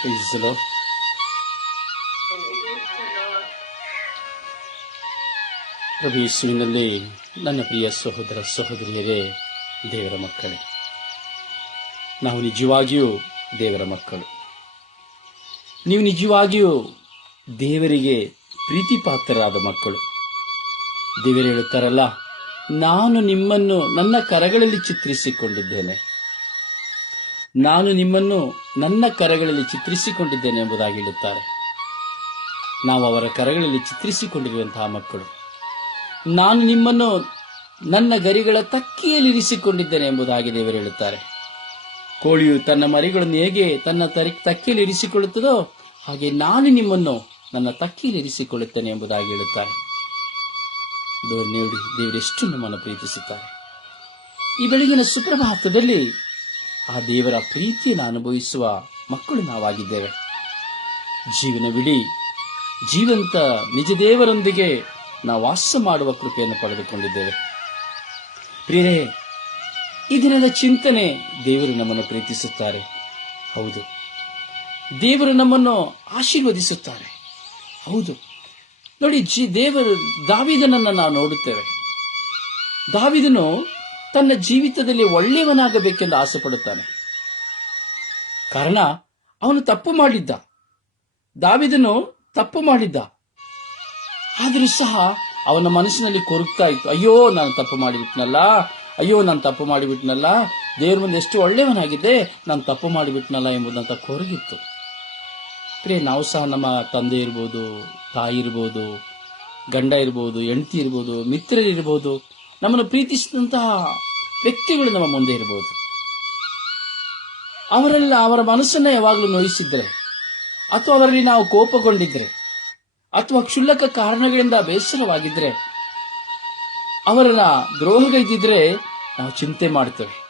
Praise the Lord. Praise ನನ್ನ ಪ್ರಿಯ ಸಹೋದರ ಸಹೋದರಿಯರೇ, ದೇವರ ಮಕ್ಕಳೇ. ನಾವು ನಿಜವಾಗಿಯೂ ದೇವರ ಮಕ್ಕಳು. ನೀವು ನಿಜವಾಗಿಯೂ ದೇವರಿಗೆ ಪ್ರೀತಿಪಾತ್ರರಾದ ಮಕ್ಕಳು. ದೇವರು ಹೇಳುತ್ತಾರಲ್ಲ, ನಾನು ನಿಮ್ಮನ್ನು ನನ್ನ ಕರಗಳಲ್ಲಿ ಚಿತ್ರಿಸಿಕೊಂಡಿದ್ದೇನೆ. ನಾನು ನಿಮ್ಮನ್ನು ನನ್ನ ಕರಗಳಲ್ಲಿ ಚಿತ್ರಿಸಿಕೊಂಡಿದ್ದೇನೆ ಎಂಬುದಾಗಿ ಹೇಳುತ್ತಾರೆ. ನಾವು ಅವರ ಕರಗಳಲ್ಲಿ ಚಿತ್ರಿಸಿಕೊಂಡಿರುವಂತಹ ಮಕ್ಕಳು. ನಾನು ನಿಮ್ಮನ್ನು ನನ್ನ ಗರಿಗಳ ತಕ್ಕಿಯಲ್ಲಿ ಇರಿಸಿಕೊಂಡಿದ್ದೇನೆ ಎಂಬುದಾಗಿ ದೇವರು ಹೇಳುತ್ತಾರೆ. ಕೋಳಿಯು ತನ್ನ ಮರಿಗಳನ್ನು ಹೇಗೆ ತನ್ನ ತರಿ ತಕ್ಕಿಯಲ್ಲಿ ಇರಿಸಿಕೊಳ್ಳುತ್ತದೋ ಹಾಗೆ ನಾನು ನಿಮ್ಮನ್ನು ನನ್ನ ತಕ್ಕಿಯಲ್ಲಿ ಇರಿಸಿಕೊಳ್ಳುತ್ತೇನೆ ಎಂಬುದಾಗಿ ಹೇಳುತ್ತಾರೆ. ದೇವರು ದೇವರೆಷ್ಟು ನಮ್ಮನ್ನು ಪ್ರೀತಿಸುತ್ತಾರೆ. ಈ ಬೆಳಗಿನ ಸುಪ್ರಭಾತದಲ್ಲಿ ಆ ದೇವರ ಪ್ರೀತಿಯನ್ನು ಅನುಭವಿಸುವ ಮಕ್ಕಳು ನಾವಾಗಿದ್ದೇವೆ. ಜೀವನವಿಡೀ ಜೀವಂತ ನಿಜ ದೇವರೊಂದಿಗೆ ನಾವು ವಾಸ ಮಾಡುವ ಕೃಪೆಯನ್ನು ಪಡೆದುಕೊಂಡಿದ್ದೇವೆ. ಪ್ರಿಯರೇ, ಈ ದಿನದ ಚಿಂತನೆ ದೇವರು ನಮ್ಮನ್ನು ಪ್ರೀತಿಸುತ್ತಾರೆ. ಹೌದು. ದೇವರು ನಮ್ಮನ್ನು ಆಶೀರ್ವದಿಸುತ್ತಾರೆ. ಹೌದು. ನೋಡಿ, ಜಿ ದೇವರು ದಾವಿದನನ್ನು ನಾವು ನೋಡುತ್ತೇವೆ. ದಾವಿದನು ತನ್ನ ಜೀವಿತದಲ್ಲಿ ಒಳ್ಳೆಯವನಾಗಬೇಕೆಂದು ಆಸೆ ಪಡುತ್ತಾನೆ ಕಾರಣ, ಅವನು ತಪ್ಪು ಮಾಡಿದ್ದ. ದಾವಿದನು ತಪ್ಪು ಮಾಡಿದ್ದ. ಆದರೂ ಸಹ ಅವನ ಮನಸ್ಸಿನಲ್ಲಿ ಕೊರಗ್ತಾ ಇತ್ತು. ಅಯ್ಯೋ, ನಾನು ತಪ್ಪು ಮಾಡಿಬಿಟ್ನಲ್ಲ, ಅಯ್ಯೋ, ನಾನು ತಪ್ಪು ಮಾಡಿಬಿಟ್ನಲ್ಲ, ದೇವ್ರ ಮುಂದೆ ಎಷ್ಟು ಒಳ್ಳೆಯವನಾಗಿದ್ದೆ, ನಾನು ತಪ್ಪು ಮಾಡಿಬಿಟ್ನಲ್ಲ ಎಂಬುದಂತ ಕೊರಗಿತ್ತು. ಪ್ರಿಯ, ನಾವು ಸಹ ನಮ್ಮ ತಂದೆ ಇರ್ಬೋದು, ತಾಯಿ ಇರ್ಬೋದು, ಗಂಡ ಇರ್ಬೋದು, ಹೆಂಡತಿ ಇರ್ಬೋದು, ಮಿತ್ರರಿರ್ಬೋದು ನಮ್ಮನ್ನು ಪ್ರೀತಿಸಿದಂತಹ ವ್ಯಕ್ತಿಗಳು ನಮ್ಮ ಮುಂದೆ ಇರಬಹುದು. ಅವರೆಲ್ಲ ಅವರ ಮನಸ್ಸನ್ನ ಯಾವಾಗಲೂ ನೋಯಿಸಿದ್ರೆ ಅಥವಾ ಅವರಲ್ಲಿ ನಾವು ಕೋಪಗೊಂಡಿದ್ರೆ ಅಥವಾ ಕ್ಷುಲ್ಲಕ ಕಾರಣಗಳಿಂದ ಬೇಸರವಾಗಿದ್ರೆ ಅವರನ್ನ ದ್ರೋಹಗೈದಿದ್ರೆ ನಾವು ಚಿಂತೆ ಮಾಡ್ತೇವೆ.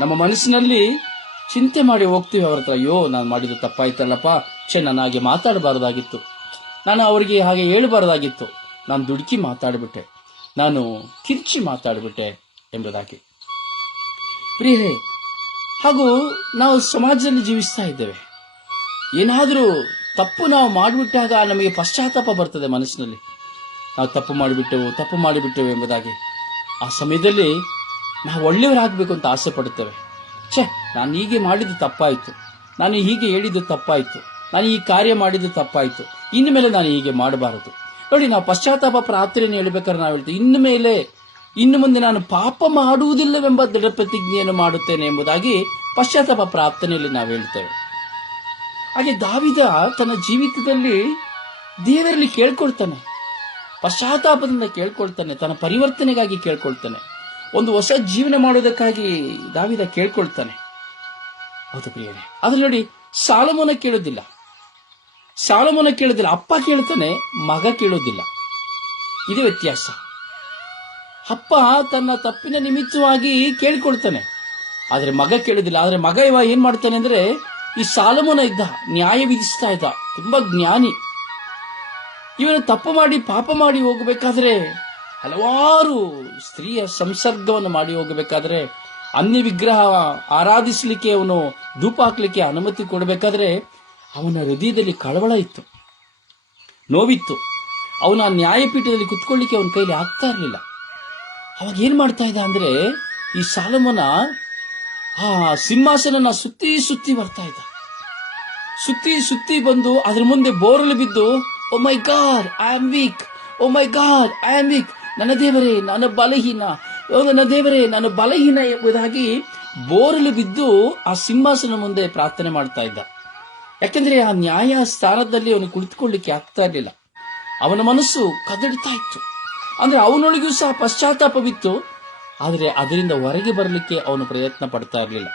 ನಮ್ಮ ಮನಸ್ಸಿನಲ್ಲಿ ಚಿಂತೆ ಮಾಡಿ ಹೋಗ್ತೀವಿ ಅವ್ರ ಹತ್ರ, ಅಯ್ಯೋ, ನಾನು ಮಾಡಿದ್ದು ತಪ್ಪಾಯ್ತಲ್ಲಪ್ಪ, ಛೇ, ನಾನು ಹಾಗೆ ಮಾತಾಡಬಾರ್ದಾಗಿತ್ತು. ನಾನು ಅವರಿಗೆ ಹಾಗೆ ಹೇಳಬಾರ್ದಾಗಿತ್ತು. ನಾನು ದುಡುಕಿ ಮಾತಾಡಿಬಿಟ್ಟೆ. ನಾನು ಕಿರ್ಚಿ ಮಾತಾಡಿಬಿಟ್ಟೆ ಎಂಬುದಾಗಿ. ಪ್ರಿಯರೇ ಹಾಗೂ ನಾವು ಸಮಾಜದಲ್ಲಿ ಜೀವಿಸ್ತಾ ಇದ್ದೇವೆ. ಏನಾದರೂ ತಪ್ಪು ನಾವು ಮಾಡಿಬಿಟ್ಟಾಗ ನಮಗೆ ಪಶ್ಚಾತ್ತಾಪ ಬರ್ತದೆ ಮನಸ್ಸಿನಲ್ಲಿ. ನಾವು ತಪ್ಪು ಮಾಡಿಬಿಟ್ಟೆವು ತಪ್ಪು ಮಾಡಿಬಿಟ್ಟೆವು ಎಂಬುದಾಗಿ. ಆ ಸಮಯದಲ್ಲಿ ನಾವು ಒಳ್ಳೆಯವರಾಗಬೇಕು ಅಂತ ಆಸೆ ಪಡುತ್ತೇವೆ. ಛೇ, ನಾನು ಹೀಗೆ ಮಾಡಿದ್ದು ತಪ್ಪಾಯಿತು. ನಾನು ಹೀಗೆ ಹೇಳಿದ್ದು ತಪ್ಪಾಯಿತು. ನಾನು ಈ ಕಾರ್ಯ ಮಾಡಿದ್ದು ತಪ್ಪಾಯಿತು. ಇನ್ನು ಮೇಲೆ ನಾನು ಹೀಗೆ ಮಾಡಬಾರದು. ನೋಡಿ ನಾವು ಪಶ್ಚಾತ್ತಾಪ ಪ್ರಾರ್ಥನೆಯನ್ನು ಹೇಳಬೇಕಾದ್ರೆ ನಾವು ಹೇಳ್ತೀವಿ ಇನ್ನು ಮೇಲೆ, ಇನ್ನು ಮುಂದೆ ನಾನು ಪಾಪ ಮಾಡುವುದಿಲ್ಲವೆಂಬ ದೃಢ ಪ್ರತಿಜ್ಞೆಯನ್ನು ಮಾಡುತ್ತೇನೆ ಎಂಬುದಾಗಿ ಪಶ್ಚಾತ್ತಾಪ ಪ್ರಾರ್ಥನೆಯಲ್ಲಿ ನಾವು ಹೇಳ್ತೇವೆ. ಹಾಗೆ ದಾವಿದ ತನ್ನ ಜೀವಿತದಲ್ಲಿ ದೇವರಲ್ಲಿ ಕೇಳ್ಕೊಳ್ತಾನೆ. ಪಶ್ಚಾತ್ತಾಪದಿಂದ ಕೇಳ್ಕೊಳ್ತಾನೆ, ತನ್ನ ಪರಿವರ್ತನೆಗಾಗಿ ಕೇಳ್ಕೊಳ್ತಾನೆ. ಒಂದು ಹೊಸ ಜೀವನ ಮಾಡುವುದಕ್ಕಾಗಿ ದಾವಿದ ಕೇಳ್ಕೊಳ್ತಾನೆ. ಹೌದು ಪ್ರಿಯರೇ ಅದ್ರಲ್ಲಿ ನೋಡಿ, ಸಾಲಮೋನ ಕೇಳೋದಿಲ್ಲ ಸಾಲಮೋನ ಕೇಳೋದಿಲ್ಲ, ಅಪ್ಪ ಕೇಳ್ತಾನೆ, ಮಗ ಕೇಳೋದಿಲ್ಲ. ಇದು ವ್ಯತ್ಯಾಸ. ಅಪ್ಪ ತನ್ನ ತಪ್ಪಿನ ನಿಮಿತ್ತವಾಗಿ ಕೇಳ್ಕೊಳ್ತಾನೆ. ಆದರೆ ಮಗ ಕೇಳೋದಿಲ್ಲ, ಆದರೆ ಮಗ ಇವ ಏನ್ ಮಾಡ್ತಾನೆ ಅಂದ್ರೆ, ಈ ಸಾಲಮೋನ ಇದ್ದ, ನ್ಯಾಯ ವಿಧಿಸ್ತಾ ಇದ್ದ, ತುಂಬಾ ಜ್ಞಾನಿ. ಇವನು ತಪ್ಪು ಮಾಡಿ, ಪಾಪ ಮಾಡಿ ಹೋಗಬೇಕಾದ್ರೆ, ಹಲವಾರು ಸ್ತ್ರೀಯ ಸಂಸರ್ಗವನ್ನು ಮಾಡಿ ಹೋಗಬೇಕಾದ್ರೆ ಅನ್ಯ ವಿಗ್ರಹ ಆರಾಧಿಸಲಿಕ್ಕೆ ಅವನು ಧೂಪ ಹಾಕ್ಲಿಕ್ಕೆ ಅನುಮತಿ ಕೊಡಬೇಕಾದ್ರೆ ಅವನ ಹೃದಯದಲ್ಲಿ ಕಳವಳ ಇತ್ತು. ನೋವಿತ್ತು. ಅವನು ಆ ನ್ಯಾಯಪೀಠದಲ್ಲಿ ಕುತ್ಕೊಳ್ಳಿಕ್ಕೆ ಅವನ ಕೈಲಿ ಆಗ್ತಾ ಇರಲಿಲ್ಲ. ಅವಾಗ ಏನು ಮಾಡ್ತಾ ಇದ್ದ ಅಂದ್ರೆ, ಈ ಸಾಲಮನ ಆ ಸಿಂಹಾಸನನ ಸುತ್ತಿ ಸುತ್ತಿ ಬರ್ತಾ ಇದ್ದ. ಸುತ್ತಿ ಸುತ್ತಿ ಬಂದು ಅದ್ರ ಮುಂದೆ ಬೋರಲು ಬಿದ್ದು, ಓ my God, I am weak. Oh my God, I am weak. ನನ್ನ ದೇವರೇ ನಾನು ಬಲಹೀನ. ಓ ನನ್ನ ದೇವರೇ ನಾನು ಬಲಹೀನ ಎಂಬುದಾಗಿ ಬೋರಲು ಬಿದ್ದು ಆ ಸಿಂಹಾಸನ ಮುಂದೆ ಪ್ರಾರ್ಥನೆ ಮಾಡ್ತಾ ಇದ್ದ. ಯಾಕಂದ್ರೆ ಆ ನ್ಯಾಯ ಸ್ಥಾನದಲ್ಲಿ ಅವನು ಕುಳಿತುಕೊಳ್ಳಿಕ್ಕೆ ಆಗ್ತಾ ಇರಲಿಲ್ಲ. ಅವನ ಮನಸ್ಸು ಕದಡ್ತಾ ಇತ್ತು. ಅಂದ್ರೆ ಅವನೊಳಗೂ ಸಹ ಪಶ್ಚಾತ್ತಾಪವಿತ್ತು ಆದರೆ ಅದರಿಂದ ಹೊರಗೆ ಬರಲಿಕ್ಕೆ ಅವನು ಪ್ರಯತ್ನ ಪಡ್ತಾ ಇರಲಿಲ್ಲ.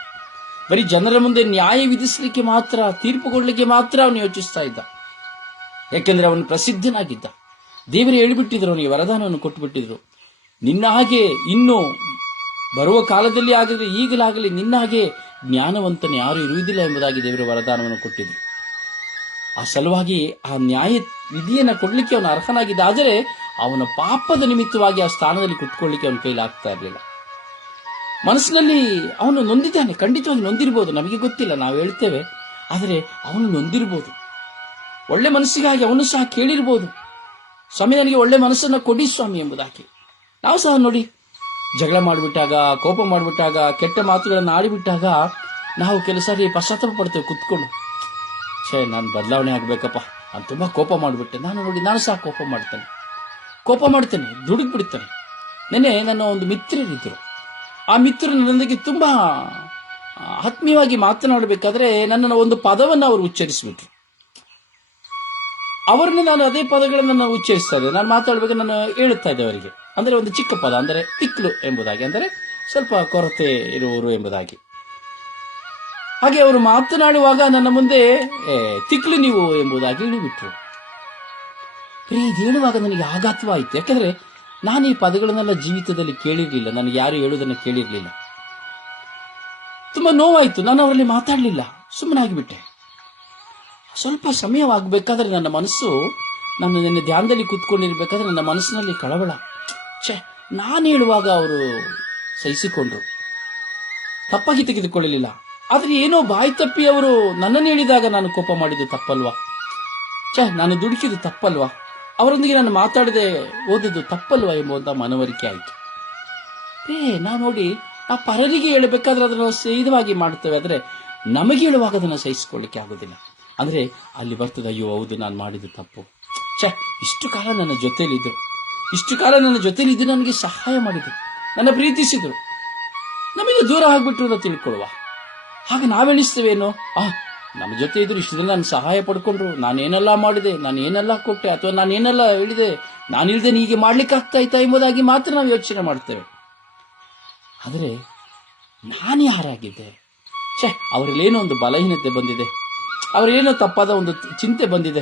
ಬರೀ ಜನರ ಮುಂದೆ ನ್ಯಾಯ ವಿಧಿಸಲಿಕ್ಕೆ ಮಾತ್ರ, ತೀರ್ಪು ಕೊಡಲಿಕ್ಕೆ ಮಾತ್ರ ಅವನು ಯೋಚಿಸ್ತಾ ಇದ್ದ. ಯಾಕೆಂದ್ರೆ ಅವನು ಪ್ರಸಿದ್ಧನಾಗಿದ್ದ. ದೇವರು ಹೇಳಿಬಿಟ್ಟಿದ್ರು, ಅವನಿಗೆ ವರದಾನವನ್ನು ಕೊಟ್ಟುಬಿಟ್ಟಿದ್ರು. ನಿನ್ನ ಹಾಗೆ ಇನ್ನು ಬರುವ ಕಾಲದಲ್ಲಿ ಆಗಲಿ ಈಗಲಾಗಲಿ ನಿನ್ನ ಹಾಗೆ ಜ್ಞಾನವಂತನು ಯಾರು ಇರುವುದಿಲ್ಲ ಎಂಬುದಾಗಿ ದೇವರು ವರದಾನವನ್ನು ಕೊಟ್ಟಿದ್ರು. ಆ ಸಲುವಾಗಿ ಆ ನ್ಯಾಯ ವಿಧಿಯನ್ನು ಕೊಡಲಿಕ್ಕೆ ಅವನು ಅರ್ಹನಾಗಿದ್ದ, ಆದರೆ ಅವನ ಪಾಪದ ನಿಮಿತ್ತವಾಗಿ ಆ ಸ್ಥಾನದಲ್ಲಿ ಕುತ್ಕೊಳ್ಳಿಕ್ಕೆ ಅವನ ಕೈಲಿ ಆಗ್ತಾ ಇರಲಿಲ್ಲ. ಮನಸ್ಸಿನಲ್ಲಿ ಅವನು ನೊಂದಿದ್ದಾನೆ, ಖಂಡಿತವಾಗಿ ನೊಂದಿರ್ಬೋದು, ನಮಗೆ ಗೊತ್ತಿಲ್ಲ, ನಾವು ಹೇಳ್ತೇವೆ, ಆದರೆ ಅವನು ನೊಂದಿರ್ಬೋದು. ಒಳ್ಳೆ ಮನಸ್ಸಿಗಾಗಿ ಅವನು ಸಹ ಕೇಳಿರ್ಬೋದು. ಸ್ವಾಮಿ, ನನಗೆ ಒಳ್ಳೆ ಮನಸ್ಸನ್ನು ಕೊಡಿ ಸ್ವಾಮಿ ಎಂಬುದಾಗಿ. ನಾವು ಸಹ ನೋಡಿ ಜಗಳ ಮಾಡಿಬಿಟ್ಟಾಗ, ಕೋಪ ಮಾಡಿಬಿಟ್ಟಾಗ, ಕೆಟ್ಟ ಮಾತುಗಳನ್ನು ಆಡಿಬಿಟ್ಟಾಗ ನಾವು ಕೆಲಸ ಸಾರಿ ಪಶ್ಚಾತ್ತಾಪ ಪಡ್ತೇವೆ, ಕುತ್ಕೊಂಡು. ನಾನು ಬದಲಾವಣೆ ಆಗಬೇಕಪ್ಪ. ನಾನು ತುಂಬ ಕೋಪ ಮಾಡಿಬಿಟ್ಟೆ. ನಾನು ನೋಡಿ, ನಾನು ಸಹ ಕೋಪ ಮಾಡ್ತೇನೆ. ಕೋಪ ಮಾಡ್ತೇನೆ ದುಡುಕ್ ಬಿಡ್ತೇನೆ ನೆನೆ ನನ್ನ ಒಂದು ಮಿತ್ರರಿದ್ದರು ಆ ಮಿತ್ರರು ನನ್ನೊಂದಿಗೆ ತುಂಬ ಆತ್ಮೀಯವಾಗಿ ಮಾತನಾಡಬೇಕಾದ್ರೆ ನನ್ನನ್ನು ಒಂದು ಪದವನ್ನು ಅವರು ಉಚ್ಚರಿಸಿಬಿಟ್ರು. ಅವರನ್ನು ನಾನು ಅದೇ ಪದಗಳನ್ನು ನಾನು ಉಚ್ಚರಿಸ್ತಾ ಇದ್ದೆ ನಾನು ಮಾತಾಡಬೇಕು ನಾನು ಹೇಳುತ್ತಾ ಇದ್ದೆ ಅವರಿಗೆ. ಅಂದರೆ ಒಂದು ಚಿಕ್ಕ ಪದ ಅಂದರೆ ತಿಕ್ಲು ಎಂಬುದಾಗಿ ಅಂದರೆ ಸ್ವಲ್ಪ ಕೊರತೆ ಇರುವವರು ಎಂಬುದಾಗಿ. ಹಾಗೆ ಅವರು ಮಾತನಾಡುವಾಗ ನನ್ನ ಮುಂದೆ "ಏ, ತಿಕ್ಲು ನೀವು ಎಂಬುದಾಗಿ ಹೇಳಿಬಿಟ್ರು ಇದೇಳುವಾಗ ಇದು ಹೇಳುವಾಗ ನನಗೆ ಆಘಾತವಾಯಿತು. ಯಾಕಂದ್ರೆ ನಾನು ಈ ಪದಗಳನ್ನೆಲ್ಲ ಜೀವಿತದಲ್ಲಿ ಕೇಳಿರಲಿಲ್ಲ. ನನಗೆ ಯಾರು ಹೇಳುವುದನ್ನು ಕೇಳಿರಲಿಲ್ಲ. ತುಂಬಾ ನೋವಾಯಿತು. ನಾನು ಅವರಲ್ಲಿ ಮಾತಾಡಲಿಲ್ಲ. ಸುಮ್ಮನಾಗಿಬಿಟ್ಟೆ. ಸ್ವಲ್ಪ ಸಮಯವಾಗಬೇಕಾದ್ರೆ ನನ್ನ ಮನಸ್ಸು ನಾನು ನಿನ್ನೆ ಧ್ಯಾನದಲ್ಲಿ ಕೂತ್ಕೊಂಡಿರ್ಬೇಕಾದ್ರೆ ನನ್ನ ಮನಸ್ಸಿನಲ್ಲಿ ಕಳವಳ. ಛೇ, ನಾನು ಹೇಳುವಾಗ ಅವರು ಸಹಿಸಿಕೊಂಡ್ರು. ತಪ್ಪಾಗಿ ತೆಗೆದುಕೊಳ್ಳಲಿಲ್ಲ. ಆದರೆ ಏನೋ ಬಾಯಿ ತಪ್ಪಿ ಅವರು ನನ್ನನ್ನು ಹೇಳಿದಾಗ ನಾನು ಕೋಪ ಮಾಡಿದ್ದು ತಪ್ಪಲ್ವಾ? ಛೇ, ನಾನು ದುಡುಕಿದ್ದು ತಪ್ಪಲ್ವಾ? ಅವರೊಂದಿಗೆ ನಾನು ಮಾತಾಡದೆ ಓದಿದ್ದು ತಪ್ಪಲ್ವಾ ಎಂಬುವಂತ ಮನವರಿಕೆ ಆಯಿತು. ಏ ನಾ ನೋಡಿ, ಆ ಪರರಿಗೆ ಹೇಳಬೇಕಾದ್ರೆ ಅದನ್ನು ಸಹಿತವಾಗಿ ಮಾಡ್ತೇವೆ, ಆದರೆ ನಮಗೆ ಹೇಳುವಾಗ ಅದನ್ನು ಸಹಿಸಿಕೊಳ್ಳಿಕ್ಕೆ ಆಗೋದಿಲ್ಲ. ಅಂದರೆ ಅಲ್ಲಿ ಬರ್ತದೆ ಅಯ್ಯೋ ಹೌದು, ನಾನು ಮಾಡಿದ್ದು ತಪ್ಪು. ಛೇ, ಇಷ್ಟು ಕಾಲ ನನ್ನ ಜೊತೆಯಲ್ಲಿದ್ದರು ಇಷ್ಟು ಕಾಲ ನನ್ನ ಜೊತೆಯಲ್ಲಿದ್ದು ನನಗೆ ಸಹಾಯ ಮಾಡಿದರು. ನನ್ನ ಪ್ರೀತಿಸಿದರು. ನಮಗೆ ದೂರ ಆಗ್ಬಿಟ್ಟು ಅಂತ ತಿಳ್ಕೊಳ್ಳುವ. ಹಾಗೆ ನಾವೆಣಿಸ್ತೇವೇನೋ? ಆ, ನಮ್ಮ ಜೊತೆ ಇದ್ರು ಇಷ್ಟು ದಿನ ನಾನು ಸಹಾಯ ಪಡ್ಕೊಂಡ್ರು. ನಾನೇನೆಲ್ಲ ಮಾಡಿದೆ ನಾನು ಏನೆಲ್ಲ ಕೊಟ್ಟೆ, ಅಥವಾ ನಾನೇನೆಲ್ಲ ಹೇಳಿದೆ, ನಾನಿಲ್ದೆ ಹೀಗೆ ಮಾಡ್ಲಿಕ್ಕೆ ಆಗ್ತಾ ಎಂಬುದಾಗಿ ಮಾತ್ರ ನಾವು ಯೋಚನೆ ಮಾಡ್ತೇವೆ. ಆದರೆ, ನಾನು ಯಾರಾಗಿದ್ದೆ? ಛೇ, ಅವರಲ್ಲೇನೋ ಒಂದು ಬಲಹೀನತೆ ಬಂದಿದೆ. ಅವರೇನೋ ತಪ್ಪಾದ ಒಂದು ಚಿಂತೆ ಬಂದಿದೆ.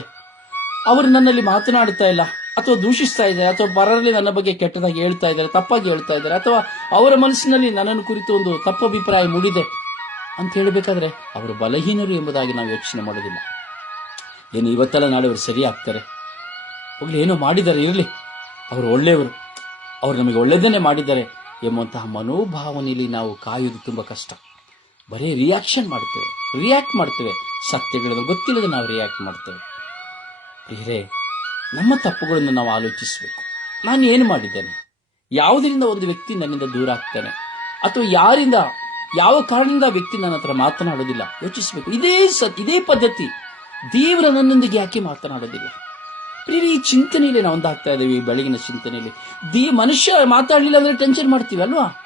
ಅವರು ನನ್ನಲ್ಲಿ ಮಾತನಾಡ್ತಾ ಇಲ್ಲ. ಅಥವಾ ದೂಷಿಸ್ತಾ ಇದ್ದಾರೆ, ಅಥವಾ ಪರರಲ್ಲಿ ನನ್ನ ಬಗ್ಗೆ ಕೆಟ್ಟದಾಗಿ ಹೇಳ್ತಾ ಇದ್ದಾರೆ, ತಪ್ಪಾಗಿ ಹೇಳ್ತಾ ಇದ್ದಾರೆ, ಅಥವಾ ಅವರ ಮನಸ್ಸಿನಲ್ಲಿ ನನ್ನನ್ನು ಕುರಿತು ಒಂದು ತಪ್ಪು ಅಭಿಪ್ರಾಯ ಮೂಡಿದೆ ಅಂತ ಹೇಳಬೇಕಾದ್ರೆ ಅವರು ಬಲಹೀನರು ಎಂಬುದಾಗಿ ನಾವು ಯೋಚನೆ ಮಾಡೋದಿಲ್ಲ. ಏನು ಇವತ್ತೆಲ್ಲ ನಾಳೆ ಅವರು ಸರಿ ಆಗ್ತಾರೆ. ಹೋಗ್ಲಿ, ಏನೋ ಮಾಡಿದ್ದಾರೆ, ಇರಲಿ. ಅವರು ಒಳ್ಳೆಯವರು. ಅವರು ನಮಗೆ ಒಳ್ಳೆಯದನ್ನೇ ಮಾಡಿದ್ದಾರೆ ಎಂಬಂತಹ ಮನೋಭಾವನೆಯಲ್ಲಿ ನಾವು ಕಾಯುವುದು ತುಂಬ ಕಷ್ಟ. ಬರೀ ರಿಯಾಕ್ಷನ್ ಮಾಡ್ತೇವೆ ರಿಯಾಕ್ಟ್ ಮಾಡ್ತೇವೆ ಸತ್ಯಗಳು ಗೊತ್ತಿಲ್ಲದೆ ನಾವು ರಿಯಾಕ್ಟ್ ಮಾಡ್ತೇವೆ ಪ್ರಿಯರೇ ನಮ್ಮ ತಪ್ಪುಗಳನ್ನು ನಾವು ಆಲೋಚಿಸಬೇಕು. ನಾನು ಏನು ಮಾಡಿದ್ದೇನೆ? ಯಾವುದರಿಂದ ಒಂದು ವ್ಯಕ್ತಿ ನನ್ನಿಂದ ದೂರ ಆಗ್ತಾನೆ? ಅಥವಾ ಯಾರಿಂದ, ಯಾವ ಕಾರಣದಿಂದ ವ್ಯಕ್ತಿ ನನ್ನ ಹತ್ರ ಮಾತನಾಡೋದಿಲ್ಲ? ಯೋಚಿಸಬೇಕು. ಇದೇ ಸತ್ ಇದೇ ಪದ್ಧತಿ. ದೇವರ ನನ್ನೊಂದಿಗೆ ಯಾಕೆ ಮಾತನಾಡೋದಿಲ್ಲ? ಪ್ರೀರಿ ಈ ಚಿಂತನೆಯಲ್ಲಿ ನಾವು ಒಂದಾಗ್ತಾ ಇದ್ದೇವೆ, ಈ ಬೆಳಗಿನ ಚಿಂತನೆಯಲ್ಲಿ. ದಿ, ಮನುಷ್ಯ ಮಾತಾಡಲಿಲ್ಲ ಅಂದ್ರೆ ಟೆನ್ಷನ್ ಮಾಡ್ತೀವಿ, ಅಲ್ವಾ?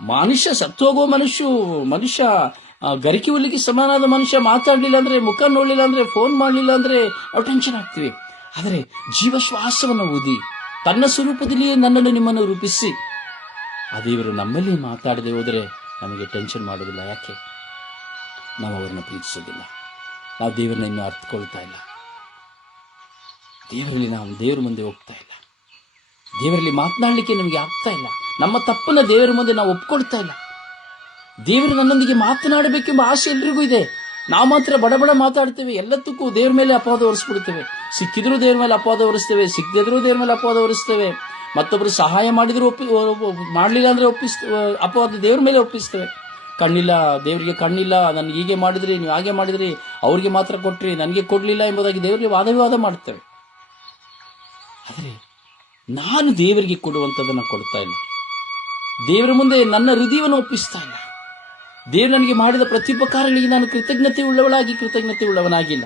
ಮನುಷ್ಯ ಸತ್ತೋಗುವ ಮನುಷ್ಯ ಮನುಷ್ಯ ಗರಿಕೆ ಹುಲ್ಲಿಗೆ ಸಮಾನಾದ ಮನುಷ್ಯ ಮಾತಾಡಲಿಲ್ಲ ಅಂದ್ರೆ, ಮುಖ ನೋಡಲಿಲ್ಲ ಅಂದ್ರೆ ಫೋನ್ ಮಾಡಲಿಲ್ಲ ಅಂದ್ರೆ, ನಾವು ಟೆನ್ಷನ್ ಆಗ್ತೀವಿ. ಆದರೆ ಜೀವಶ್ವಾಸವನ್ನು ಓದಿ ತನ್ನ ಸ್ವರೂಪದಲ್ಲಿಯೇ ನನ್ನನ್ನು ನಿಮ್ಮನ್ನು ರೂಪಿಸಿ. ಆ ದೇವರು ನಮ್ಮಲ್ಲಿ ಮಾತಾಡದೆ ಹೋದರೆ ನಮಗೆ ಟೆನ್ಷನ್ ಮಾಡೋದಿಲ್ಲ ಯಾಕೆ? ನಾವು ಅವರನ್ನು ಪ್ರೀತಿಸೋದಿಲ್ಲ ನಾವು ದೇವರನ್ನ ಇನ್ನೂ ಅರ್ಥಕೊಳ್ತಾ ಇಲ್ಲ. ದೇವರಲ್ಲಿ ನಾವು ದೇವರ ಮುಂದೆ ಹೋಗ್ತಾ ಇಲ್ಲ. ದೇವರಲ್ಲಿ ಮಾತನಾಡಲಿಕ್ಕೆ ನಮಗೆ ಆಗ್ತಾ ಇಲ್ಲ. ನಮ್ಮ ತಪ್ಪನ್ನು ದೇವರ ಮುಂದೆ ನಾವು ಒಪ್ಕೊಳ್ತಾ ಇಲ್ಲ. ದೇವರು ನನ್ನೊಂದಿಗೆ ಮಾತನಾಡಬೇಕೆಂಬ ಆಸೆ ಎಲ್ರಿಗೂ ಇದೆ. ನಾವು ಮಾತ್ರ ಬಡ ಬಡ ಮಾತಾಡ್ತೇವೆ, ಎಲ್ಲದಕ್ಕೂ ದೇವ್ರ ಮೇಲೆ ಅಪವಾದ ಹೊರಿಸ್ಬಿಡ್ತೇವೆ. ಸಿಕ್ಕಿದ್ರೂ ದೇವ್ರ ಮೇಲೆ ಅಪವಾದ ಹೊರಿಸ್ತೇವೆ ಸಿಕ್ಕದಿದ್ರು ದೇವ್ರ ಮೇಲೆ ಅಪವಾದ ಹೊರಿಸ್ತೇವೆ. ಮತ್ತೊಬ್ಬರು ಸಹಾಯ ಮಾಡಿದ್ರು ಒಪ್ಪಿ ಮಾಡಲಿಲ್ಲ ಅಂದ್ರೆ ಒಪ್ಪಿಸ್ ಅಪವಾದ ದೇವ್ರ ಮೇಲೆ ಒಪ್ಪಿಸ್ತೇವೆ. ಕಣ್ಣಿಲ್ಲ, ದೇವರಿಗೆ ಕಣ್ಣಿಲ್ಲ ನನಗೆ ಹೀಗೆ ಮಾಡಿದ್ರಿ, ನೀವು ಹಾಗೆ ಮಾಡಿದ್ರಿ, ಅವ್ರಿಗೆ ಮಾತ್ರ ಕೊಟ್ರಿ, ನನಗೆ ಕೊಡ್ಲಿಲ್ಲ ಎಂಬುದಾಗಿ ದೇವರಿಗೆ ವಾದ ವಿವಾದ ಮಾಡ್ತೇವೆ. ಆದರೆ ನಾನು ದೇವರಿಗೆ ಕೊಡುವಂಥದ್ದನ್ನು ಕೊಡ್ತಾ ಇಲ್ಲ. ದೇವರ ಮುಂದೆ ನನ್ನ ಹೃದಯವನ್ನು ಒಪ್ಪಿಸ್ತಾ ಇಲ್ಲ. ದೇವರು ನನಗೆ ಮಾಡಿದ ಪ್ರತ್ಯುಪಕಾರಗಳಿಗೆ ನಾನು ಕೃತಜ್ಞತೆ ಉಳ್ಳವಳಾಗಿ ಕೃತಜ್ಞತೆ ಉಳ್ಳವನಾಗಿಲ್ಲ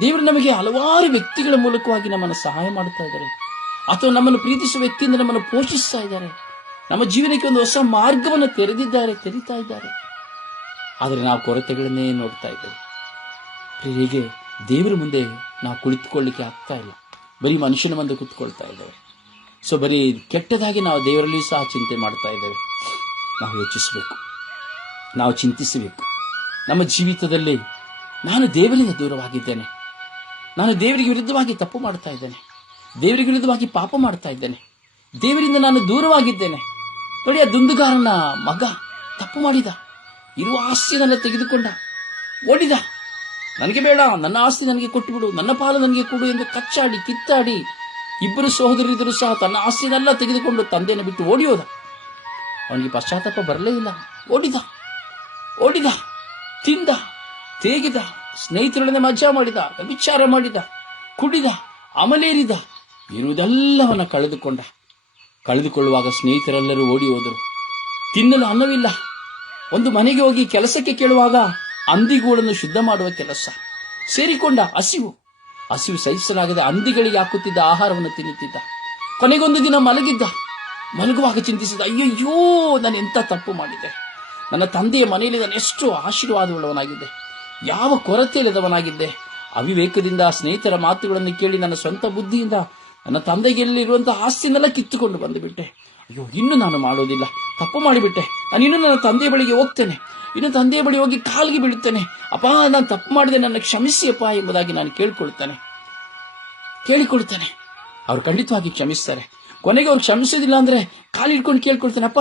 ದೇವರು ನಮಗೆ ಹಲವಾರು ವ್ಯಕ್ತಿಗಳ ಮೂಲಕವಾಗಿ ನಮ್ಮನ್ನು ಸಹಾಯ ಮಾಡ್ತಾ ಇದ್ದಾರೆ. ಅಥವಾ ನಮ್ಮನ್ನು ಪ್ರೀತಿಸುವ ವ್ಯಕ್ತಿಯಿಂದ ನಮ್ಮನ್ನು ಪೋಷಿಸ್ತಾ ಇದ್ದಾರೆ. ನಮ್ಮ ಜೀವನಕ್ಕೆ ಒಂದು ಹೊಸ ಮಾರ್ಗವನ್ನು ತೆರೆದಿದ್ದಾರೆ, ತೆರೀತಾ ಇದ್ದಾರೆ. ಆದರೆ ನಾವು ಕೊರತೆಗಳನ್ನೇ ನೋಡ್ತಾ ಇದ್ದೇವೆ. ಹೀಗೆ ದೇವರ ಮುಂದೆ ನಾವು ಕುಳಿತುಕೊಳ್ಳಿಕ್ಕೆ ಆಗ್ತಾ ಇಲ್ಲ. ಬರೀ ಮನುಷ್ಯನ ಮುಂದೆ ಕುತ್ಕೊಳ್ತಾ ಇದ್ದೇವೆ. ಸೊ, ಬರೀ ಕೆಟ್ಟದಾಗಿ ನಾವು ದೇವರಲ್ಲಿ ಸಹ ಚಿಂತೆ ಮಾಡ್ತಾ ಇದ್ದೇವೆ. ನಾವು ಯೋಚಿಸಬೇಕು. ನಾವು ಚಿಂತಿಸಬೇಕು. ನಮ್ಮ ಜೀವಿತದಲ್ಲಿ ನಾನು ದೇವರಿಂದ ದೂರವಾಗಿದ್ದೇನೆ. ನಾನು ದೇವರಿಗೆ ವಿರುದ್ಧವಾಗಿ ತಪ್ಪು ಮಾಡ್ತಾ ಇದ್ದೇನೆ. ದೇವರಿಗೆ ವಿರುದ್ಧವಾಗಿ ಪಾಪ ಮಾಡ್ತಾ ಇದ್ದೇನೆ. ದೇವರಿಂದ ನಾನು ದೂರವಾಗಿದ್ದೇನೆ. ನೋಡಿ, ಆ ದುಂದುಗಾರನ ಮಗ ತಪ್ಪು ಮಾಡಿದ. ಇರುವ ನನ್ನ ತೆಗೆದುಕೊಂಡ. ಓಡಿದ. ನನಗೆ ಬೇಡ, ನನ್ನ ಆಸ್ತಿ ನನಗೆ ಕೊಟ್ಟುಬಿಡು, ನನ್ನ ಪಾಲು ನನಗೆ ಕೊಡು ಎಂದು ಕಚ್ಚಾಡಿ, ಕಿತ್ತಾಡಿ ಇಬ್ಬರು ಸಹೋದರಿದ್ದರೂ ಸಹ ತನ್ನ ಆಸ್ತಿನೆಲ್ಲ ತೆಗೆದುಕೊಂಡು ತಂದೆಯನ್ನು ಬಿಟ್ಟು ಓಡಿ ಹೋದ. ಅವನಿಗೆ ಪಶ್ಚಾತ್ತಾಪ ಬರಲೇ ಇಲ್ಲ. ಓಡಿದ. ಓಡಿದ ತಿಂದ, ತೇಗಿದ, ಸ್ನೇಹಿತರೊಡನೆ ಮಜಾ ಮಾಡಿದ ವಿಚಾರ ಮಾಡಿದ, ಕುಡಿದ, ಅಮಲೇರಿದ ಇರುವುದೆಲ್ಲವನ್ನ ಕಳೆದುಕೊಂಡ. ಕಳೆದುಕೊಳ್ಳುವಾಗ ಸ್ನೇಹಿತರೆಲ್ಲರೂ ಓಡಿ ಹೋದರು. ತಿನ್ನಲು ಅನ್ನವಿಲ್ಲ. ಒಂದು ಮನೆಗೆ ಹೋಗಿ ಕೆಲಸಕ್ಕೆ ಕೇಳುವಾಗ ಅಂದಿಗೂಡನ್ನು ಶುದ್ಧ ಮಾಡುವ ಕೆಲಸ. ಸೇರಿಕೊಂಡ ಹಸಿವು. ಹಸಿವು ಸಹಿಸಲಾಗದೆ ಅಂದಿಗಳಿಗೆ ಹಾಕುತ್ತಿದ್ದ ಆಹಾರವನ್ನು ತಿನ್ನುತ್ತಿದ್ದ. ಕೊನೆಗೊಂದು ದಿನ ಮಲಗಿದ್ದ. ಮಲಗುವಾಗ ಚಿಂತಿಸಿದ, ಅಯ್ಯಯ್ಯೋ, ನಾನು ಎಂತ ತಪ್ಪು ಮಾಡಿದೆ? ನನ್ನ ತಂದೆಯ ಮನೆಯಲ್ಲಿ ನಾನು ಎಷ್ಟು ಆಶೀರ್ವಾದವುಳ್ಳವನಾಗಿದ್ದೆ. ಯಾವ ಕೊರತೆ ಇಲ್ಲದವನಾಗಿದ್ದೆ ಅವಿವೇಕದಿಂದ ಸ್ನೇಹಿತರ ಮಾತುಗಳನ್ನು ಕೇಳಿ ನನ್ನ ಸ್ವಂತ ಬುದ್ಧಿಯಿಂದ ನನ್ನ ತಂದೆಗೆಲ್ಲಿರುವಂತಹ ಆಸ್ತಿನೆಲ್ಲ ಕಿತ್ತುಕೊಂಡು ಬಂದುಬಿಟ್ಟೆ. ಅಯ್ಯೋ, ಇನ್ನು ನಾನು ಮಾಡೋದಿಲ್ಲ. ತಪ್ಪು ಮಾಡಿಬಿಟ್ಟೆ. ನಾನು ಇನ್ನು ನನ್ನ ತಂದೆಯ ಬಳಿಗೆ ಹೋಗ್ತೇನೆ. ಇನ್ನು ತಂದೆಯ ಬಳಿ ಹೋಗಿ ಕಾಲಿಗೆ ಬೀಳುತ್ತೇನೆ. ಅಪ್ಪ, ನಾನು ತಪ್ಪು ಮಾಡಿದೆ. ನನ್ನ ಕ್ಷಮಿಸಿ ಅಪ್ಪ ಎಂಬುದಾಗಿ ನಾನು ಕೇಳಿಕೊಳ್ತೇನೆ ಕೇಳಿಕೊಳ್ತೇನೆ ಅವ್ರು ಖಂಡಿತವಾಗಿ ಕ್ಷಮಿಸ್ತಾರೆ. ಕೊನೆಗೆ ಅವ್ರು ಕ್ಷಮಿಸೋದಿಲ್ಲ ಅಂದ್ರೆ ಕಾಲು ಹಿಡ್ಕೊಂಡು ಕೇಳ್ಕೊಳ್ತೇನಪ್ಪ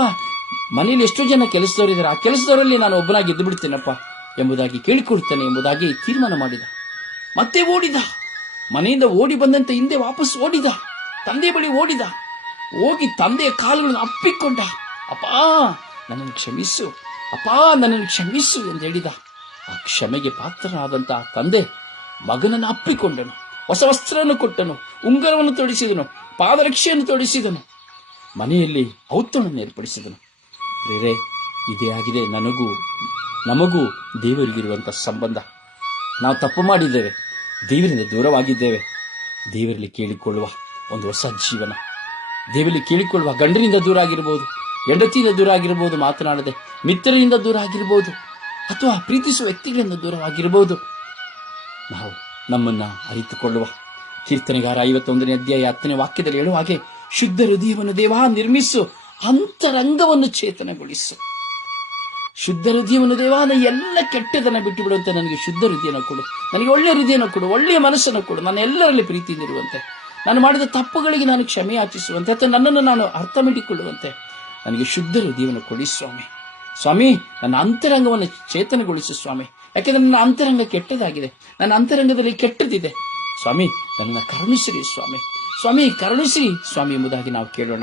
ಮನೆಯಲ್ಲಿ ಎಷ್ಟೋ ಜನ ಕೆಲಸದವರಿದ್ದಾರೆ ಆ ಕೆಲಸದವರಲ್ಲಿ ನಾನು ಒಬ್ಬನಾಗಿ ಎದ್ದು ಬಿಡ್ತೇನಪ್ಪ ಎಂಬುದಾಗಿ ಕೇಳಿಕೊಡ್ತೇನೆ ಎಂಬುದಾಗಿ ತೀರ್ಮಾನ ಮಾಡಿದ. ಮತ್ತೆ ಓಡಿದ. ಮನೆಯಿಂದ ಓಡಿ ಬಂದಂತೆ ಹಿಂದೆ ವಾಪಸ್ ಓಡಿದ. ತಂದೆ ಬಳಿ ಓಡಿದ. ಹೋಗಿ ತಂದೆಯ ಕಾಲುಗಳನ್ನು ಅಪ್ಪಿಕೊಂಡ. ಅಪ್ಪ, ನನ್ನನ್ನು ಕ್ಷಮಿಸು. ಅಪ್ಪ, ನನ್ನನ್ನು ಕ್ಷಮಿಸು ಎಂದು ಹೇಳಿದ. ಆ ಕ್ಷಮೆಗೆ ಪಾತ್ರನಾದಂತಹ ತಂದೆ ಮಗನನ್ನು ಅಪ್ಪಿಕೊಂಡನು. ಹೊಸ ವಸ್ತ್ರವನ್ನು ಕೊಟ್ಟನು. ಉಂಗರವನ್ನು ತೊಡಿಸಿದನು. ಪಾದರಕ್ಷೆಯನ್ನು ತೊಡಿಸಿದನು. ಮನೆಯಲ್ಲಿ ಔತಣವನ್ನು ಏರ್ಪಡಿಸಿದನು. ಬೇರೆ ಇದೇ ಆಗಿದೆ ನನಗೂ, ನಮಗೂ ದೇವರಿಗಿರುವಂಥ ಸಂಬಂಧ. ನಾವು ತಪ್ಪು ಮಾಡಿದ್ದೇವೆ, ದೇವರಿಂದ ದೂರವಾಗಿದ್ದೇವೆ. ದೇವರಲ್ಲಿ ಕೇಳಿಕೊಳ್ಳುವ ಒಂದು ಹೊಸ ಜೀವನ. ದೇವರಲ್ಲಿ ಕೇಳಿಕೊಳ್ಳುವ ಗಂಡನಿಂದ ದೂರ ಆಗಿರ್ಬೋದು ಹೆಂಡತಿಯಿಂದ ದೂರ ಆಗಿರ್ಬೋದು ಮಾತನಾಡದೆ, ಮಿತ್ರರಿಂದ ದೂರ ಆಗಿರ್ಬೋದು ಅಥವಾ ಪ್ರೀತಿಸುವ ವ್ಯಕ್ತಿಗಳಿಂದ ದೂರವಾಗಿರ್ಬೋದು. ನಾವು ನಮ್ಮನ್ನು ಅರಿತುಕೊಳ್ಳುವ ಕೀರ್ತನೆಗಾರ ಐವತ್ತೊಂದನೇ ಅಧ್ಯಾಯ ಹತ್ತನೇ ವಾಕ್ಯದಲ್ಲಿ ಹೇಳುವ ಹಾಗೆ, ಶುದ್ಧ ಹೃದಯವನ್ನು ದೇವಾ ನಿರ್ಮಿಸು. ಅಂತರಂಗವನ್ನು ಚೇತನಗೊಳಿಸು. ಶುದ್ಧ ಹೃದಯವನ್ನು ದೇವಾನ ಎಲ್ಲ ಕೆಟ್ಟದನ್ನು ಬಿಟ್ಟು ಬಿಡುವಂತೆ ನನಗೆ ಶುದ್ಧ ಹೃದಯನ ಕೊಡು. ನನಗೆ ಒಳ್ಳೆಯ ಹೃದಯನ ಕೊಡು, ಒಳ್ಳೆಯ ಮನಸ್ಸನ್ನು ಕೊಡು. ನಾನು ಎಲ್ಲರಲ್ಲಿ ಪ್ರೀತಿಯಿಂದಿರುವಂತೆ. ನಾನು ಮಾಡಿದ ತಪ್ಪುಗಳಿಗೆ ನಾನು ಕ್ಷಮೆ ಯಾಚಿಸುವಂತೆ, ಅಥವಾ ನನ್ನನ್ನು ನಾನು ಅರ್ಥ ಮಾಡಿಕೊಳ್ಳುವಂತೆ ನನಗೆ ಶುದ್ಧ ಹೃದಯವನ್ನು ಕೊಡಿ ಸ್ವಾಮಿ. ಸ್ವಾಮಿ, ನನ್ನ ಅಂತರಂಗವನ್ನು ಚೇತನಗೊಳಿಸು ಸ್ವಾಮಿ. ಯಾಕೆಂದರೆ ನನ್ನ ಅಂತರಂಗ ಕೆಟ್ಟದಾಗಿದೆ. ನನ್ನ ಅಂತರಂಗದಲ್ಲಿ ಕೆಟ್ಟದಿದೆ. ಸ್ವಾಮಿ ನನ್ನ ಕರುಣಿಸಿರಿ ಸ್ವಾಮಿ. ಸ್ವಾಮಿ, ಕರುಣಿಸಿರಿ ಸ್ವಾಮಿ ಎಂಬುದಾಗಿ ನಾವು ಕೇಳೋಣ.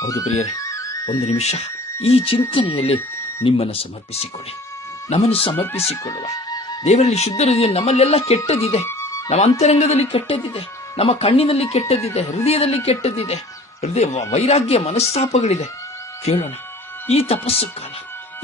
ಹೌದು ಪ್ರಿಯರೇ ಒಂದು ನಿಮಿಷ. ಈ ಚಿಂತನೆಯಲ್ಲಿ ನಿಮ್ಮನ್ನು ಸಮರ್ಪಿಸಿಕೊಳ್ಳಿ. ನಮ್ಮನ್ನು ಸಮರ್ಪಿಸಿಕೊಳ್ಳುವ. ದೇವರಲ್ಲಿ ಶುದ್ಧ ಹೃದಯ ನಮ್ಮಲ್ಲೆಲ್ಲ ಕೆಟ್ಟದಿದೆ. ನಮ್ಮ ಅಂತರಂಗದಲ್ಲಿ ಕೆಟ್ಟದಿದೆ. ನಮ್ಮ ಕಣ್ಣಿನಲ್ಲಿ ಕೆಟ್ಟದಿದೆ. ಹೃದಯದಲ್ಲಿ ಕೆಟ್ಟದಿದೆ. ಹೃದಯ ವೈರಾಗ್ಯ ಮನಸ್ತಾಪಗಳಿದೆ. ಕೇಳೋಣ. ಈ ತಪಸ್ಸು ಕಾಲ,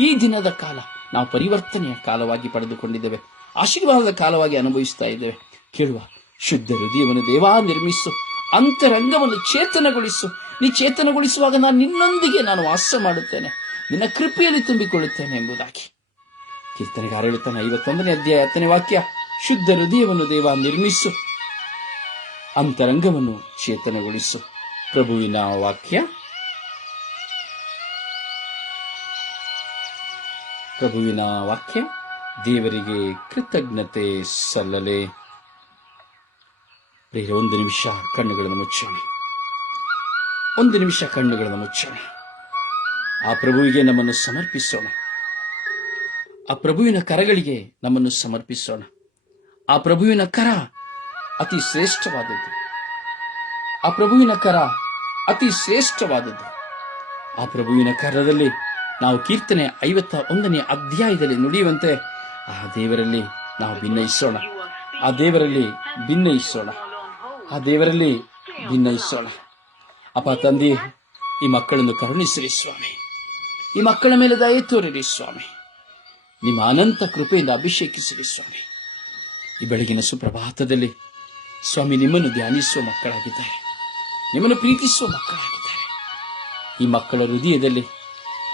ಈ ದಿನದ ಕಾಲ ನಾವು ಪರಿವರ್ತನೆಯ ಕಾಲವಾಗಿ ಪಡೆದುಕೊಂಡಿದ್ದೇವೆ. ಆಶೀರ್ವಾದದ ಕಾಲವಾಗಿ ಅನುಭವಿಸ್ತಾ ಇದ್ದೇವೆ. ಕೇಳುವ. ಶುದ್ಧ ಹೃದಯವನ್ನು ದೇವಾ ನಿರ್ಮಿಸು. ಅಂತರಂಗವನ್ನು ಚೇತನಗೊಳಿಸು. ನೀ ಚೇತನಗೊಳಿಸುವಾಗ ನಾನು ನಿನ್ನೊಂದಿಗೆ ನಾನು ವಾಸ ಮಾಡುತ್ತೇನೆ. ನಿನ್ನ ಕೃಪೆಯಲ್ಲಿ ತುಂಬಿಕೊಳ್ಳುತ್ತೇನೆ ಎಂಬುದಾಗಿ. ಕೀರ್ತನೆಗಾರ ಹೇಳುತ್ತಾನೆ ಐವತ್ತೊಂದನೇ ಅಧ್ಯಾಯ ಹತ್ತನೇ ವಾಕ್ಯ, ಶುದ್ಧ ಹೃದಯವನ್ನು ದೇವ ನಿರ್ಮಿಸು, ಅಂತರಂಗವನ್ನು ಚೇತನಗೊಳಿಸು. ಪ್ರಭುವಿನ ವಾಕ್ಯ. ಪ್ರಭುವಿನ ವಾಕ್ಯ, ದೇವರಿಗೆ ಕೃತಜ್ಞತೆ ಸಲ್ಲಲೆ. ಒಂದು ನಿಮಿಷ ಕಣ್ಣುಗಳನ್ನು ಮುಚ್ಚೋಣ. ಒಂದು ನಿಮಿಷ ಕಣ್ಣುಗಳನ್ನು ಮುಚ್ಚೋಣ. ಆ ಪ್ರಭುವಿಗೆ ನಮ್ಮನ್ನು ಸಮರ್ಪಿಸೋಣ. ಆ ಪ್ರಭುವಿನ ಕರಗಳಿಗೆ ನಮ್ಮನ್ನು ಸಮರ್ಪಿಸೋಣ. ಆ ಪ್ರಭುವಿನ ಕರ ಅತಿ ಶ್ರೇಷ್ಠವಾದದ್ದು. ಆ ಪ್ರಭುವಿನ ಕರ ಅತಿ ಶ್ರೇಷ್ಠವಾದದ್ದು. ಆ ಪ್ರಭುವಿನ ಕರದಲ್ಲಿ ನಾವು ಕೀರ್ತನೆ ಐವತ್ತ ಒಂದನೇ ಅಧ್ಯಾಯದಲ್ಲಿ ನುಡಿಯುವಂತೆ ಆ ದೇವರಲ್ಲಿ ನಾವು ಭಿನ್ನಯಿಸೋಣ ಆ ದೇವರಲ್ಲಿ ಭಿನ್ನಯಿಸೋಣ ಆ ದೇವರಲ್ಲಿ ಭಿನ್ನಯಿಸೋಣ ಅಪ್ಪ ತಂದೆ, ಈ ಮಕ್ಕಳನ್ನು ಕರುಣಿಸಿರಿ ಸ್ವಾಮಿ. ಈ ಮಕ್ಕಳ ಮೇಲೆ ದಯ ತೋರಿರಿ ಸ್ವಾಮಿ. ನಿಮ್ಮ ಅನಂತ ಕೃಪೆಯಿಂದ ಅಭಿಷೇಕಿಸಿರಿ ಸ್ವಾಮಿ. ಈ ಬೆಳಗಿನ ಸುಪ್ರಭಾತದಲ್ಲಿ ಸ್ವಾಮಿ ನಿಮ್ಮನ್ನು ಧ್ಯಾನಿಸುವ ಮಕ್ಕಳಾಗಿದ್ದಾರೆ. ನಿಮ್ಮನ್ನು ಪ್ರೀತಿಸುವ ಮಕ್ಕಳಾಗಿದ್ದಾರೆ. ಈ ಮಕ್ಕಳ ಹೃದಯದಲ್ಲಿ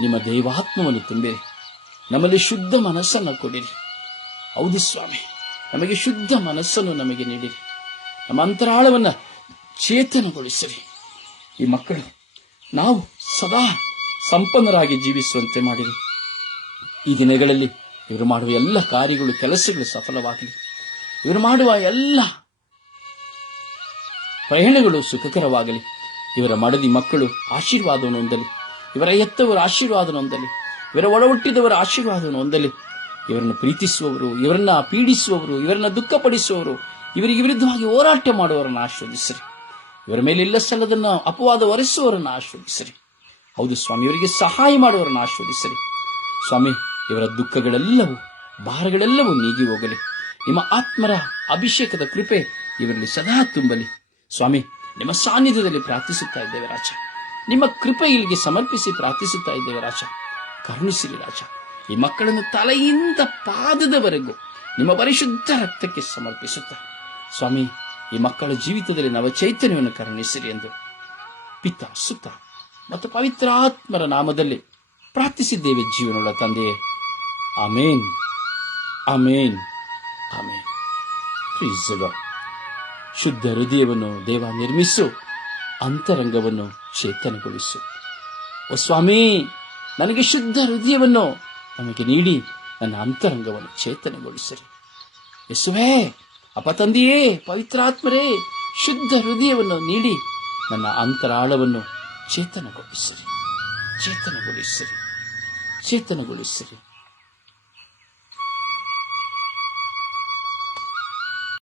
ನಿಮ್ಮ ದೈವಾತ್ಮವನ್ನು ತುಂಬಿರಿ. ನಮ್ಮಲ್ಲಿ ಶುದ್ಧ ಮನಸ್ಸನ್ನು ಕೊಡಿರಿ. ಹೌದು ಸ್ವಾಮಿ, ನಮಗೆ ಶುದ್ಧ ಮನಸ್ಸನ್ನು ನಮಗೆ ನೀಡಿರಿ. ನಮ್ಮ ಅಂತರಾಳವನ್ನು ಚೇತನಗೊಳಿಸಿರಿ. ಈ ಮಕ್ಕಳು, ನಾವು ಸದಾ ಸಂಪನ್ನರಾಗಿ ಜೀವಿಸುವಂತೆ ಮಾಡಿದೆ ಈ ದಿನಗಳಲ್ಲಿ ಇವರು ಮಾಡುವ ಎಲ್ಲ ಕಾರ್ಯಗಳು, ಕೆಲಸಗಳು ಸಫಲವಾಗಲಿ. ಇವರು ಮಾಡುವ ಎಲ್ಲ ಪ್ರಯಾಣಗಳು ಸುಖಕರವಾಗಲಿ. ಇವರ ಮಡದಿ ಮಕ್ಕಳು ಆಶೀರ್ವಾದವನ್ನು ಹೊಂದಲಿ ಇವರ ಎತ್ತವರ ಆಶೀರ್ವಾದವನ್ನು ಹೊಂದಲಿ ಇವರ ಒಳ ಹುಟ್ಟಿದವರ ಆಶೀರ್ವಾದವನ್ನು ಹೊಂದಲಿ ಇವರನ್ನು ಪ್ರೀತಿಸುವವರು, ಇವರನ್ನ ಪೀಡಿಸುವವರು, ಇವರನ್ನ ದುಃಖಪಡಿಸುವವರು, ಇವರಿಗೆ ವಿರುದ್ಧವಾಗಿ ಹೋರಾಟ ಮಾಡುವವರನ್ನು ಆಶ್ರದಿಸಿರಿ ಇವರ ಮೇಲೆ ಇಲ್ಲ ಅಪವಾದ ಒರೆಸುವವರನ್ನು ಆಶ್ರದಿಸಿರಿ ಹೌದು ಸ್ವಾಮಿ, ಇವರಿಗೆ ಸಹಾಯ ಮಾಡುವವರನ್ನು ಆಶೀರ್ವದಿಸಲಿ ಸ್ವಾಮಿ, ಇವರ ದುಃಖಗಳೆಲ್ಲವೂ, ಭಾರಗಳೆಲ್ಲವೂ ನೀಗಿ ಹೋಗಲಿ. ನಿಮ್ಮ ಆತ್ಮರ ಅಭಿಷೇಕದ ಕೃಪೆ ಇವರಲ್ಲಿ ಸದಾ ತುಂಬಲಿ. ಸ್ವಾಮಿ, ನಿಮ್ಮ ಸಾನ್ನಿಧ್ಯದಲ್ಲಿ ಪ್ರಾರ್ಥಿಸುತ್ತಾ ಇದ್ದೇವೆ ರಾಜ. ನಿಮ್ಮ ಕೃಪೆ ಇಲ್ಲಿಗೆ ಸಮರ್ಪಿಸಿ ಪ್ರಾರ್ಥಿಸುತ್ತಾ ಇದ್ದೇವೆ ರಾಜ. ಕರುಣಿಸಿರಿ ರಾಜ. ಈ ಮಕ್ಕಳನ್ನು ತಲೆಯಿಂದ ಪಾದದವರೆಗೂ ನಿಮ್ಮ ಪರಿಶುದ್ಧ ರಕ್ತಕ್ಕೆ ಸಮರ್ಪಿಸುತ್ತ. ಸ್ವಾಮಿ ಈ ಮಕ್ಕಳ ಜೀವಿತದಲ್ಲಿ ನವ ಚೈತನ್ಯವನ್ನು ಕರುಣಿಸಿರಿ ಎಂದು ಪಿತ್ತ ಸುತ್ತ ಮತ್ತು ಪವಿತ್ರಾತ್ಮರ ನಾಮದಲ್ಲಿ ಪ್ರಾರ್ಥಿಸಿದ್ದೇವೆ ಜೀವನುಳ್ಳ ತಂದೆಯೇ. ಅಮೇನ್ ಅಮೇನ್ Praise ಶುದ್ಧ ಹೃದಯವನ್ನು ದೇವ ನಿರ್ಮಿಸು, ಅಂತರಂಗವನ್ನು ಚೇತನಗೊಳಿಸು. ಓ ಸ್ವಾಮಿ, ನನಗೆ ಶುದ್ಧ ಹೃದಯವನ್ನು ನಮಗೆ ನೀಡಿ, ನನ್ನ ಅಂತರಂಗವನ್ನು ಚೇತನಗೊಳಿಸಿರಿ. ಯೇಸುವೇ ಅಪ ತಂದೆಯೇ ಪವಿತ್ರಾತ್ಮರೇ ಶುದ್ಧ ಹೃದಯವನ್ನು ನೀಡಿ ನನ್ನ ಅಂತರಾಳವನ್ನು ಚೇತನಗೊಳಿಸಿರಿ. ಚೇತನಗೊಳಿಸಿರಿ. ಚೇತನಗೊಳಿಸಿರಿ.